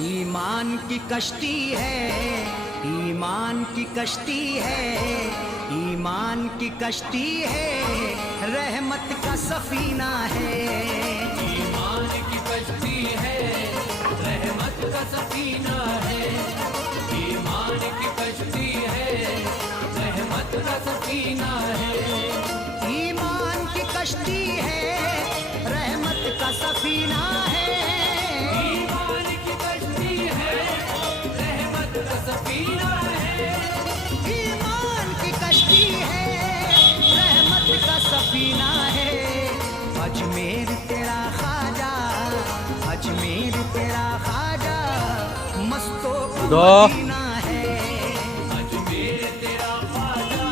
ईमान की कश्ती है, ईमान की कश्ती है, ईमान की कश्ती है, रहमत का सफीना है। ईमान की कश्ती है, रहमत का सफीना है। ईमान की कश्ती है, रहमत का सफीना है। ईमान की कश्ती है, रहमत का सफीना है। ईमान की कश्ती है, रहमत का सफीना है। ईमान की कश्ती है, रहमत का सफीना है। अजमेर तेरा ख्वाजा, अजमेर तेरा ख्वाजा, मस्तों का मदीना है। अजमेर तेरा ख्वाजा,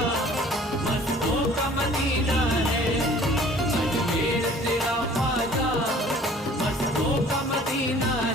मस्तों का मदीना है। अजमेर तेरा ख्वाजा, मस्तों का मदीना है।